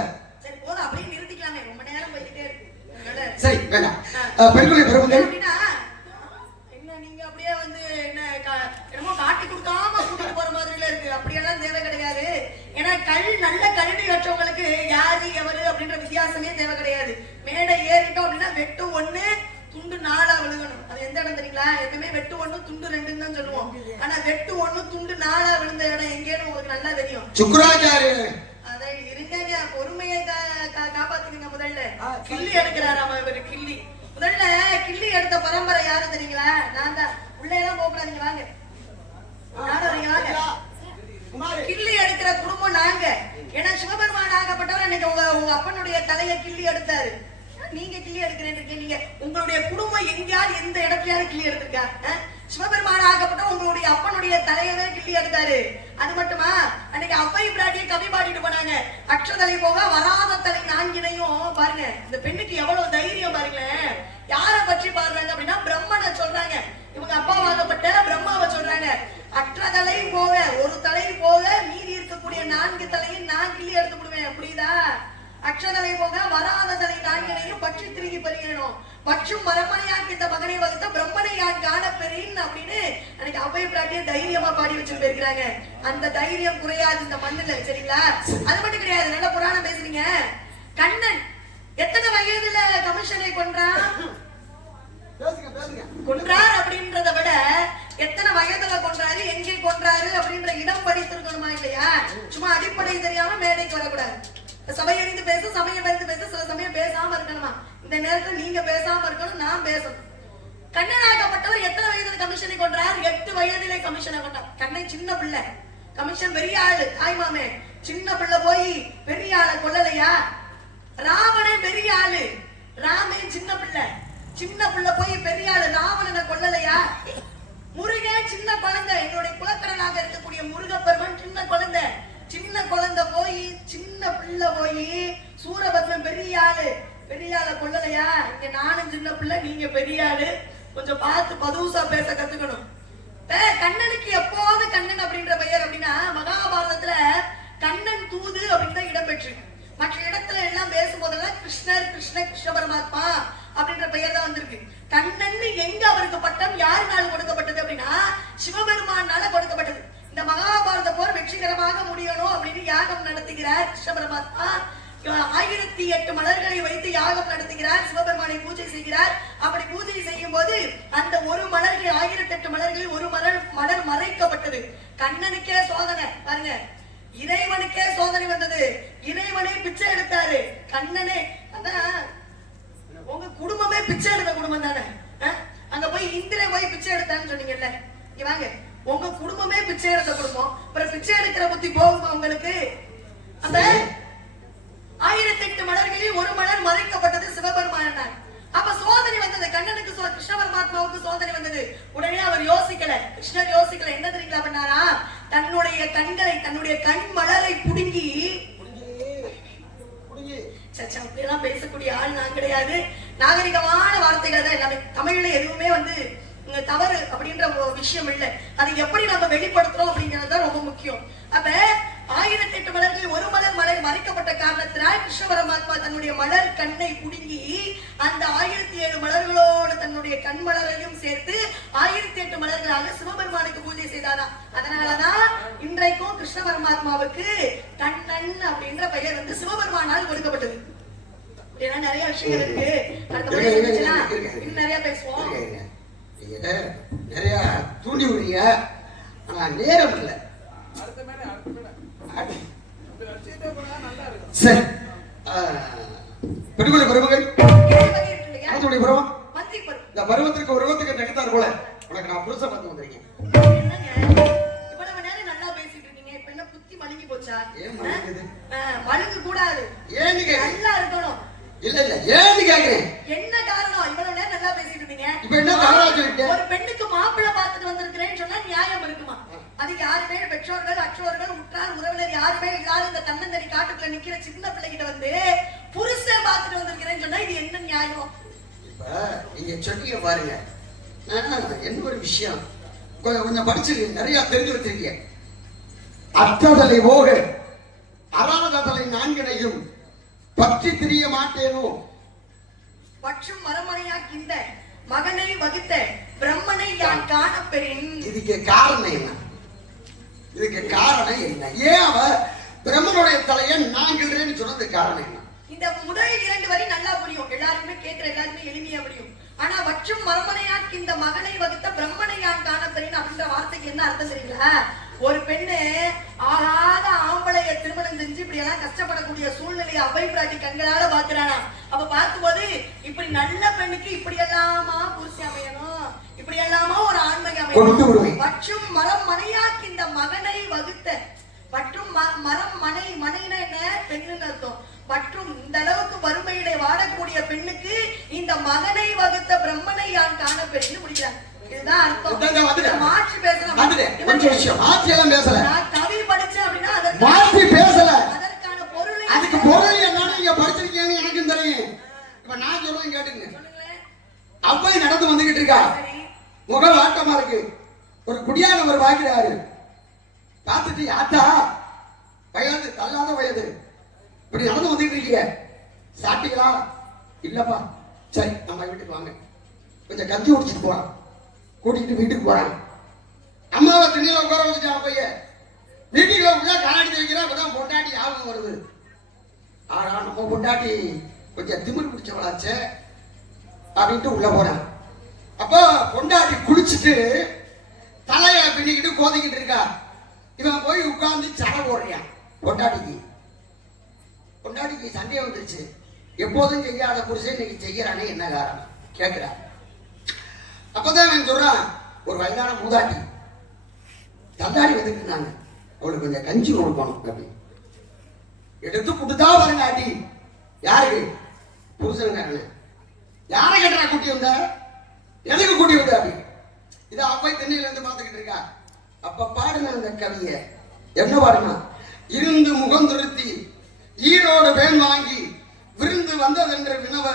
சரி போதும், அப்படியே நிறுத்திக்கலாமே, ரொம்ப நேரம் போயிட்டே இருக்கு. சரி வேண்டாம். பெண்களுடைய பெருமைகள் என்ன நீங்க அப்படியே வந்து என்ன என்னமோ காட்டி கொடுக்காம கூட்டிட்டு போற மாதிரில இருக்கு. அப்படியெல்லாம் தேவை கிடையாது. ஏன்னா நல்ல கல்வி கற்றவங்களுக்கு யாரு எவரு அப்படின்ற வித்தியாசமே தேவை கிடையாது. மேடை ஏறிட்டோம் அப்படின்னா வெட்டு 1 துண்டு 4 விழுகணும். அது எந்த இடம் தெரியுங்களா? எப்பவுமே வெட்டு 1 துண்டு 2 தான் சொல்லுவோம். ஆனா வெட்டு 1 துண்டு 4 விழுந்த இடம் எங்கேன்னு உங்களுக்கு நல்லா தெரியும். சுக்ராச்சாரிய அதை இருங்க, பொறுமையை காப்பாத்துங்க. முதல்ல கிள்ளி எடுக்கிறாரு இவரு. கிள்ளி முதல்ல கிள்ளி எடுத்த பரம்பரை யாரு தெரியுங்களா? நான் தான். உள்ளே எல்லாம் போகக்கூடாதுங்க, வாங்க. கிள்ளி எடுக்கிற குடும்பம் நாங்க. ஏன்னா சிவபெருமான் ஆகப்பட்டவர் அன்னைக்கு உங்க அப்பனுடைய தலையை கிள்ளி எடுத்தாரு. நீங்க கிள்ளி எடுக்கிறேன் நீங்க உங்களுடைய குடும்பம் எங்கேயாவது எந்த இடத்துலயாவது கிள்ளி எடுத்திருக்கா? சிவபெருமான ஆகப்பட்ட உங்களுடைய அப்பனுடைய தலையவே கிள்ளி எடுத்தாரு. அது மட்டுமா, அன்னைக்கு அவ்வை பிராட்டியை கவி பாடிட்டு போனாங்க. அக்ஷதலை போக வராத தலை நான்கினையும் பாருங்க. இந்த பெண்ணுக்கு எவ்வளவு தைரியம் பாருங்களேன். யார பற்றி பாடுறாங்க அப்படின்னா பிரம்மனை சொல்றாங்க. இவங்க அப்பாவாகப்பட்ட பிரம்மாவை சொல்றாங்க. அற்ற தலை போக, ஒரு தலை போக மீதி இருக்கக்கூடிய 4 தலையும் நான் கிள்ளி எடுத்து விடுவேன். புரியுதா? அக்ஷதலை போக வராத தலை நான்கினையும் பற்றி திரும்பி பெறுகிறோம். பற்றும் மரமனையாக்கு இந்த மகனை வகுத்த பிரம்மனை யான் காண பெறேன் அப்படின்னு அன்னைக்கு அவ்வை பிராட்டியை தைரியமா பாடி வச்சுட்டு போயிருக்கிறாங்க. அந்த தைரியம் குறையாது இந்த மண்ணுல. சரிங்களா? அது மட்டும் கிடையாது. நல்ல புராணம் பேசுறீங்க. கண்ணன் எத்தனை வயதுல கமிஷனை கொன்றான்? கொன்றார் அப்படின்றத விட எத்தனை வயதுல கொன்றாரு, எங்கே கொன்றாரு அப்படின்ற இடம் படித்திருக்கணுமா இல்லையா? சும்மா அடிப்படை தெரியாம மேடைக்கு வரக்கூடாது. சபையை அறிந்து பேச, சமயம் அறிந்து பேச, சில சமயம் பேசாம இருக்கணுமா? இந்த நேரத்தில் நீங்க பேசாம இருக்கணும், நான் பேசணும். கண்ணனாகப்பட்டவர் எத்தனை வயதுல கமிஷனை கொன்றார்? 8 வயதிலே கமிஷனை கொண்டார். கண்ணை சின்ன பிள்ளை, கமிஷன் பெரிய ஆளு, தாய்மாமே. சின்ன பிள்ளை போய் பெரிய ஆளை கொல்லலையா? ராவணே பெரிய ஆளு, ராமே சின்ன பிள்ளை. சின்ன பிள்ளை போய் பெரிய ஆளு ராவணனை கொல்லலையா? முருகன் சின்ன குழந்தை, என்னுடைய குலக்கடனாக இருக்கக்கூடிய முருகப்பெருமன் சின்ன குழந்தை. சின்ன குழந்தை போய், சின்ன பிள்ளை போய் சூரபத்மன் பெரிய ஆளு, பெரிய ஆளை கொல்லலையா? இங்க நானும் சின்ன பிள்ளை, நீங்க பெரிய ஆளு. கொஞ்சம் பார்த்து பதுசா பேச கத்துக்கணும். கண்ணனுக்கு எப்போது கண்ணன் அப்படின்ற பெயர் அப்படின்னா, மகாபாரதத்துல கண்ணன் தூது அப்படின்னு இடம்பெற்று. மற்ற இடத்துல எல்லாம் பேசும்போதெல்லாம் கிருஷ்ணர், கிருஷ்ண பரமாத்மா அப்படின்ற பெயர் தான் வந்திருக்கு. கண்ணன் எங்க அவருக்கு பட்டம் யாருனால கொடுக்கப்பட்டது அப்படின்னா, சிவபெருமானால கொடுக்கப்பட்டது. இந்த மகாபாரத போர் வெற்றிகரமாக முடியணும் அப்படின்னு யாகம் நடத்துகிறார் கிருஷ்ண பரமாத்மா. 1008 மலர்களை வைத்து யாகம் நடத்துகிறார். சிவபெருமானை பூஜை செய்கிறார். அப்படி பூஜை செய்யும் போது அந்த ஒரு மலர்கள் 1008 மலர்களில் ஒரு மலர் மறைக்கப்பட்டது. கண்ணனுக்கே சோதனை பாருங்க. இறைவனுக்கே சோதனை வந்தது. இறைவனே பிச்சை எடுத்தாரு. கண்ணனே, அதான் உங்க குடும்பமே பிச்சை எடுத்த குடும்பம் தானே. அங்க போய் இந்திர போய் பிச்சை எடுத்தான்னு சொன்னீங்கல்ல, இங்க வாங்க. உங்க குடும்பமே பிச்சை எடுத்த குடும்பம், அப்புறம் பிச்சை எடுக்கிற புத்தி போகுமா உங்களுக்கு? அந்த 1008 மலர்களில் ஒரு மலர் மறைக்கப்பட்டது சிவபெருமானார். அப்ப சோதனை வந்தது கண்ணனுக்கு, கிருஷ்ண பரமாத்மாவுக்கு சோதனை வந்தது. உடனே அவர் யோசிக்கல, கிருஷ்ணர் யோசிக்கல. என்ன தெரியுங்களா பண்ணாரா? தன்னுடைய கண்களை, தன்னுடைய கண் மலரை புடுங்கி, அப்படியெல்லாம் பேசக்கூடிய ஆள் நான் கிடையாது. நாகரிகமான வார்த்தைகள் தான் எல்லாமே. தமிழ்ல எதுவுமே தவறு அப்படின்ற விஷயம் இல்லை. அதை எப்படி நம்ம வெளிப்படுத்துறோம் அப்படிங்கிறது ரொம்ப முக்கியம். அப்ப 1008 மலர்கள் ஒரு மலர் மறைக்கப்பட்ட காரணத்தினால் கிருஷ்ண பரமாத்மா தன்னுடைய மலர் கண்ணை புடுங்கி அந்த 1007 மலர்களோடு தன்னுடைய கண் மலரையும் சேர்த்து 1008 மலர்களாக சிவபெருமானுக்கு பூஜை செய்தாராம். அதனாலதான் இன்றைக்கும் கிருஷ்ண பரமாத்மாவுக்கு கண்ணன் அப்படின்ற பெயர் சிவபெருமானால் கொடுக்கப்பட்டது. நிறைய விஷயங்கள் இருக்கு. அடுத்த முறை இன்னும் நிறைய பேசுவோம். நிறைய தூண்டி விடுறீங்க, ஆனா நேரம் இல்லை. சரி, பெருமளை பருவங்கள் பருவம், இந்த பருவத்திற்கு உருவத்துக்கு நெகத்தார் போல உனக்கு நான் புதுசா பார்த்து வந்திருக்கேன். இவ்வளவு நேரம் நல்லா பேசிட்டு இருக்கீங்க, இப்ப என்ன புத்தி மழுங்கி போச்சா? ஏன் மழுங்குது? மழுங்க கூடாது, ஏன்னு நல்லா இருக்கணும். இல்ல இல்ல, ஏன்னு கேக்குறேன். என்ன காரணம்? இவ்வளவு நேரம் நல்லா பேசிட்டு இருந்தீங்க, இப்ப என்ன தவறா சொல்லிட்டேன்? ஒரு பெண்ணுக்கு மாப்பிள்ளை பார்த்துட்டு வந்திருக்கிறேன்னு சொன்னா நியாயம் இருக்குமா? அது யாருமே பெற்றோர்கள், அற்றோர்கள், உற்றார் உறவினர் யாருமே இல்லாத இந்த தன்னந்தனி காட்டுக்குள்ள நிக்கிற சின்ன பிள்ளைகிட்ட புருஷன் பார்த்துட்டு வந்திருக்கிறேன்னு சொன்னா இது என்ன நியாயம்? இப்ப நீங்க சொன்னீங்க பாருங்க, என்ன ஒரு விஷயம், கொஞ்சம் படிச்சிருக்கீங்க, நிறைய தெரிஞ்சு வச்சிருக்கீங்க. அத்ததலை போக அராததலை நான்கினையும் பற்றி திரிய மாட்டேனோ, பற்றும் மரமனையாக்கின்ற மகனை வகுத்த பிரம்மனை யான் காணப்பெறேன். இதுக்கு காரணம் என்ன? இதுக்கு காரணம் என்ன? ஏன் அவ பிரம்மனுடைய தலையை நான்கிறேன்னு சொன்னது காரணம் என்ன? இந்த முதல் 2 வரி நல்லா புரியும், எல்லாருமே கேட்கிற எல்லாருமே எளிமையா புரியும். ஆனா வற்றும் மரமனையாக்கு இந்த மகனை வகுத்த பிரம்மனை யான் காணப்பெறேன் அப்படின்ற வார்த்தைக்கு என்ன அர்த்தம் தெரியுங்களா? ஒரு பெண்ணு ஆகாத ஆம்பளைய திருமணம் செஞ்சு இப்படி எல்லாம் கஷ்டப்படக்கூடிய சூழ்நிலையை அவ்வை பிராட்டி கண்களால பாக்குறானா. அப்ப பார்க்கும்போது இப்படி நல்ல பெண்ணுக்கு இப்படி எல்லாமா புருஷன் அமையணும், இப்படி எல்லாமா ஒரு ஆண்மை அமையணும். மற்றும் மரம் மனையாக்கு இந்த மகனை வகுத்த, மற்றும் மரம் மனைனா என்ன? பெண்ணுன்னு அர்த்தம். மற்றும் இந்த அளவுக்கு வறுமையிலே வாடக்கூடிய பெண்ணுக்கு இந்த மகனை வகுத்த பிரம்மனை யான் காணப்பெறின்னு முடிக்கிறாங்க. இதுதான் அர்த்தம். மாற்றி பேசலாம். கொஞ்சம் விஷயம் மாற்றி எல்லாம் பேசல. நான் கவி படிச்சேன் அப்படின்னா மாற்றி பேசல. அதற்கான பொருள் அதுக்கு பொருள் என்னன்னு நீங்க படிச்சிருக்கீங்கன்னு எனக்கு தெரியும். இப்ப நான் சொல்றேன் கேட்டுங்க. அவ்வை நடந்து வந்துகிட்டு இருக்கா. முகம் ஆட்டமா இருக்கு. ஒரு குடியானவர் வாங்கிறாரு. பார்த்துட்டு யாத்தா வயது தள்ளாத வயது இப்படி நடந்து வந்துட்டு இருக்கீங்க, சாப்பிட்டீங்களா? இல்லப்பா. சரி, நம்ம வீட்டுக்கு வாங்க, கொஞ்சம் கஞ்சி குடிச்சிட்டு போறான். கூட்டிட்டு வீட்டுக்கு போறான். அம்மாவை திண்ணில உட்கார வச்சுட்டான். பைய வீட்டுக்குள்ள உள்ள கண்ணாடி வைக்கிறா. அப்பதான் பொண்டாட்டி ஞாபகம் வருது. ஆனா நம்ம பொண்டாட்டி கொஞ்சம் திமிர் பிடிச்சவளாச்சே அப்படின்ட்டு உள்ள போறான். அப்போ பொண்டாட்டி குளிச்சுட்டு தலைய பின்னிக்கிட்டு கோதிக்கிட்டு இருக்கா. இவன் போய் உட்கார்ந்து சடை போடுறான். பொண்டாட்டிக்கு சண்டையை வந்துருச்சு. எப்போதும் செய்யாத புருஷன் இன்னைக்கு செய்யறானே, என்ன காரணம் கேட்கிறான். அப்பதான் நான் சொல்றான், ஒரு வயதான மூதாட்டி தந்தாடி வந்துட்டு இருந்தாங்க, அவளுக்கு கொஞ்சம் கஞ்சி கொடுக்கணும் அப்படின்னு எடுத்து கொடுத்தா பாருங்க ஆட்டி. யாருக்கு? புருஷனுக்காரன. யாரை கேட்டா கூட்டி வந்த, எதுக்கு கூட்டி வந்த அப்படி. இதை அவ்வை தென்னையில இருந்து பார்த்துக்கிட்டு இருக்கா. அப்ப பாடுன அந்த கவிய என்ன பாடுனா, இருந்து முகந்துருத்தி ஈரோடு வேன் வாங்கி விருந்து வந்ததென்ற வினவ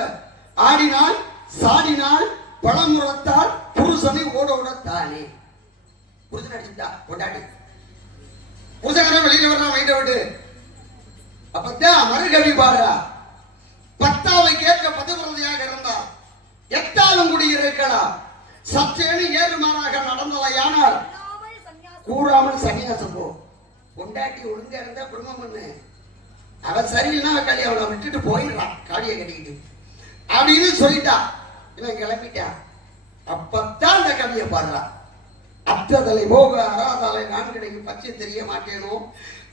ஆடினால் சாடினால் பழமுறத்தால் புருஷனை ஓடோடத்தானே. புருஷன் அடிச்சுட்டா கொண்டாடி. புருஷன் வெளியில வர்றான் வயிற்ற விட்டு. அப்பதான் மறுகவி பாடுறா, பத்தாவை கேட்க பதிவிரதையாக இருந்தா எத்தாலும் குடியிருக்கலாம், சற்றேனு ஏறுமாறாக நடந்ததையானால் கூறாமல் சன்னியாசம் போ. பொண்டாட்டி ஒழுங்கா இருந்தா குடும்பம் பண்ணு, அவன் சரியில்லைன்னா களி அவளை விட்டுட்டு போயிடலாம் காளியை கட்டிக்கிட்டு அப்படின்னு சொல்லிட்டா. இவன் கிளம்பிட்டான். அப்பத்தான் அந்த கவியை பாடுறான். அற்றதலை போக அறாதலை நான் கிடைக்கும் பச்சை தெரிய மாட்டேனோ,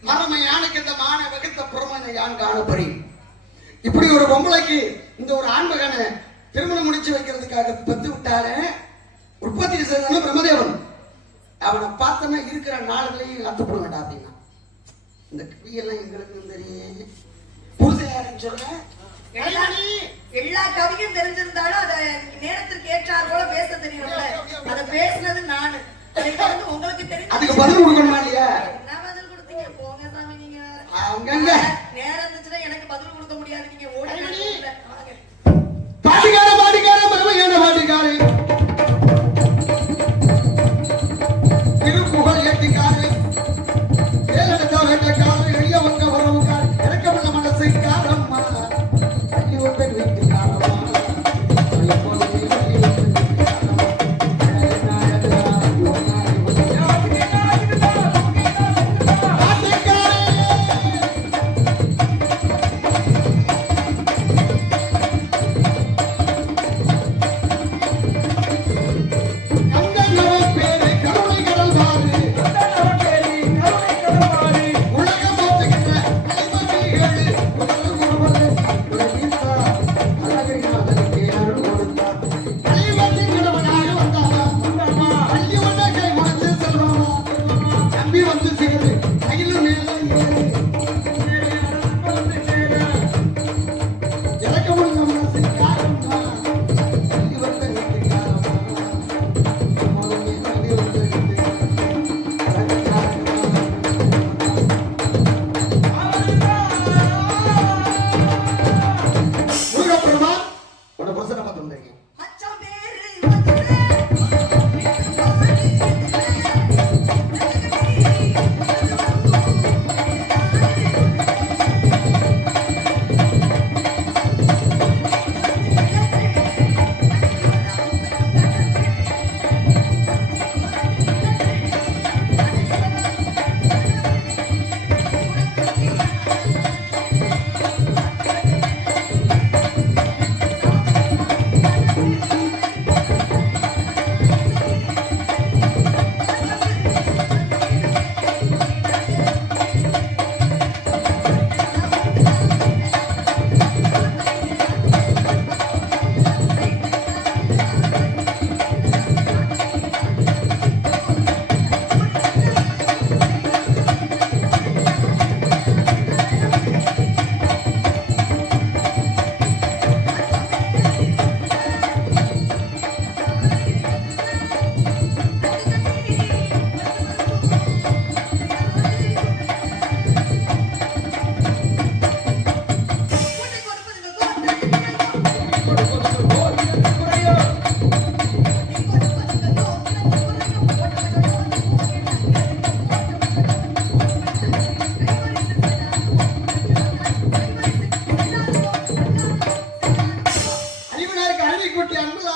மரமை யானுக்கு இந்த மான வகுத்த புறமனை யான் காணப்பறி. இப்படி ஒரு பொம்பளைக்கு இந்த ஒரு ஆண்மகனை திருமணம் முடிச்சு வைக்கிறதுக்காக பெத்து விட்டாலே உற்பத்தி செய்தானே பிரம்மதேவன். அவனை பார்த்தோன்னா இருக்கிற நாளுகளையும் அத்துப்பட வேண்டாம் அப்படின்னா. இந்த கவியெல்லாம் எங்களுக்கு தெரியும். புருஷன் யாருன்னு சொல்ற எல்லா கவியும் தெரிஞ்சிருந்தாலும் அதை நேரத்திற்கு ஏற்றார் போல பேச தெரியணும்ல. அதை பேசுனது நானு. உங்களுக்கு தெரியும். அதுக்கு பதில் கொடுக்கணுமா இல்லையா? என்ன பதில் கொடுத்தீங்க? போங்க சாமி நீங்க. நேரம் இருந்துச்சுன்னா எனக்கு பதில் கொடுக்க முடியாது. நீங்க ஓடி பாட்டுக்கார மருமையான பாட்டுக்காரு திருப்புகழ் ஏற்றிக்காரு வேலெடுத்த வேட்டக்காரு எளியவங்க வரவுக்காரு இறக்கமுள்ள மனசை காரம்மா ஐயோ பெண் வீட்டு காரம்மா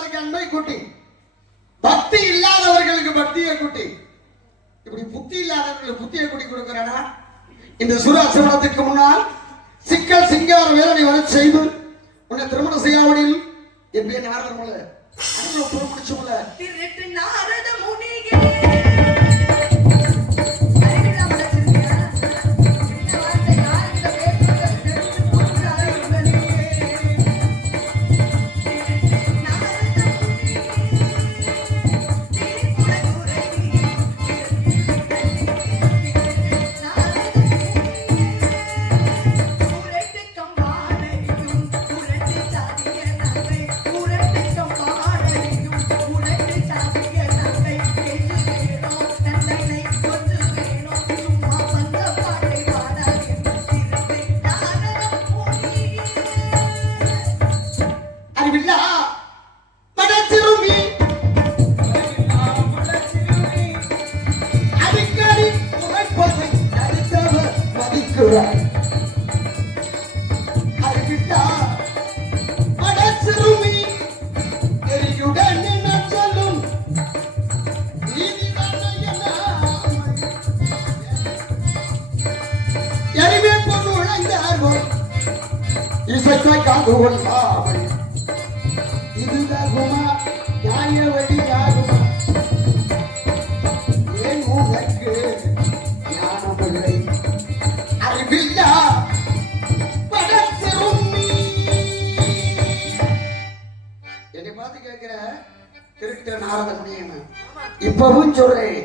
இல்லாதவர்களுக்கு அன்பை கூட்டி, பக்தி இல்லாதவர்களுக்கு பக்தியை கூட்டி, இப்படி புத்தி இல்லாதவர்களுக்கு புத்தியை கூட்டி கொடுக்கிறானா? இந்த சூராசிரமணத்துக்கு முன்னால் சிக்கல் சிங்கார வேலனை வர செய்து உன்னை திருமணம் செய்யாவடில் என் பேர் நாரதமல்ல, அனுபவம் புறமுடிச்சுமல்ல. திருட்டு நாரத முனியே இசைத்தை காத்து கொள்ளாமல் இதுதாகுமா நியாய வழியாகுமா? ஏன் உனக்கு ஞானமில்லை, அறிவில்லா படத்திரும் நீ? என்னை பார்த்து கேட்கிற திருட்டு நாரத முனியன்னு இப்பவும் சொல்றேன்.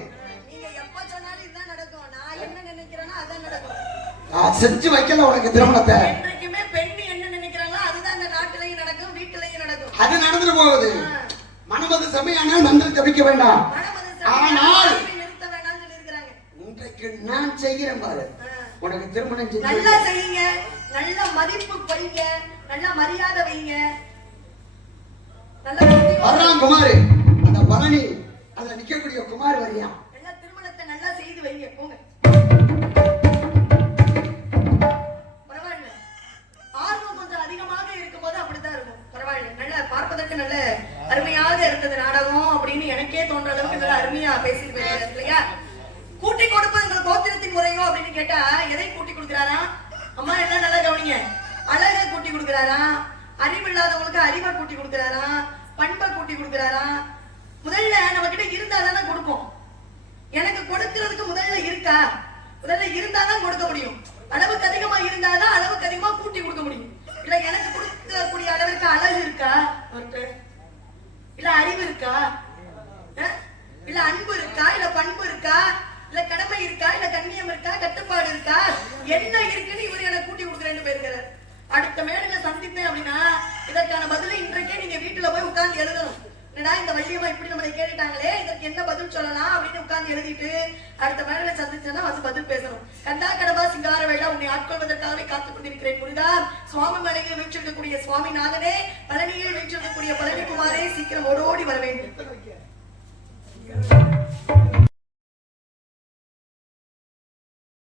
நீங்க எப்ப சொன்னாலும் இதுதான் நடக்கும். நான் என்ன நினைக்கிறேனோ அதான் நடக்கும். நான் செஞ்சு வைக்கல உனக்கு திருமணத்தை. என்றைக்குமே பெண் என்ன நினைக்கிறாங்களோ அதுதான் இந்த நாட்டிலையும் நடக்கும், வீட்டிலையும் நடக்கும். அது நடந்துட்டு போகுது. மனமது செமையானால் மந்திரம் ஜபிக்க வேண்டாம். ஆனால் நிறுத்த வேண்டாம்னு சொல்லியிருக்கிறாங்க. இன்றைக்கு நான் செய்கிறேன் பாரு, உனக்கு திருமணம் செஞ்சு நல்லா செய்யுங்க, நல்ல மதிப்பு வைங்க, நல்ல மரியாதை வைங்க. நல்ல வர்றான் குமார், அந்த பழனி அதுல நிக்கக்கூடிய குமார் வரியா, நல்ல திருமணத்தை நல்லா செய்து வைங்க. போங்க, பரவாயில்ல. ஆர்வம் கொஞ்சம் அதிகமாக இருக்கும்போது அப்படித்தான் இருக்கும். பரவாயில்ல, நல்ல பார்ப்பதற்கு நல்ல அருமையாக இருந்தது நாடகம் அப்படின்னு எனக்கே தோன்ற அளவுக்கு நல்ல அருமையா பேசிட்டு போயிருக்காரு இல்லையா? கூட்டி கொடுப்பது எங்கள் கோத்திரத்தின் முறையோ அப்படின்னு கேட்டா எதை கூட்டி கொடுக்கிறாரா? அம்மா எல்லாம் நல்லா கவனிங்க. அழகை கூட்டி கொடுக்கிறாரா? அறிவில்லாதவங்களுக்கு அறிவை கூட்டி கொடுக்கிறாரா? பண்பை கூட்டி கொடுக்கிறாரா? முதல்ல நம்ம கிட்ட இருந்தா தானே கொடுப்போம். எனக்கு கொடுக்கிறதுக்கு முதல்ல இருக்கா? முதல்ல இருந்தாதான் கொடுக்க முடியும். அளவுக்கு அதிகமா இருந்தாதான் அளவுக்கு அதிகமா கூட்டி கொடுக்க முடியும். இல்ல எனக்கு கொடுக்கக்கூடிய அளவிற்கு அழகு இருக்கா, இல்ல அறிவு இருக்கா, இல்ல அன்பு இருக்கா, இல்ல பண்பு இருக்கா, இல்ல கடமை இருக்கா, இல்ல கண்ணியம் இருக்கா, கட்டுப்பாடு இருக்கா, என்ன இருக்குன்னு இவர் எனக்கு கூட்டி கொடுக்குறேன்னு போயிருக்கிறார். அடுத்த மேடையில சந்திப்பேன் அப்படின்னா இதற்கான பதிலை இன்றைக்கே நீங்க வீட்டுல போய் உட்கார்ந்து எழுதணும். என்னடா இந்த வள்ளியம்மா இப்படி நம்மளை கேட்டுட்டாங்களே, இதற்கு என்ன பதில் சொல்லலாம் அப்படின்னு உட்கார்ந்து எழுதிட்டு அடுத்த மேடையில சந்திச்சேன்னா அது பதில் பேசணும். கண்டா கடவா சிங்கார வேளா உன்னை ஆட்கொள்வதற்காகவே காத்துக் கொண்டிருக்கிறேன் முருகா. சுவாமி மலையில் வீற்றிருக்கக்கூடிய சுவாமிநாதனே, பழனியில் வீற்றிருக்கக்கூடிய பழனி குமாரே, சீக்கிரம் ஓடோடி வர வேண்டும்.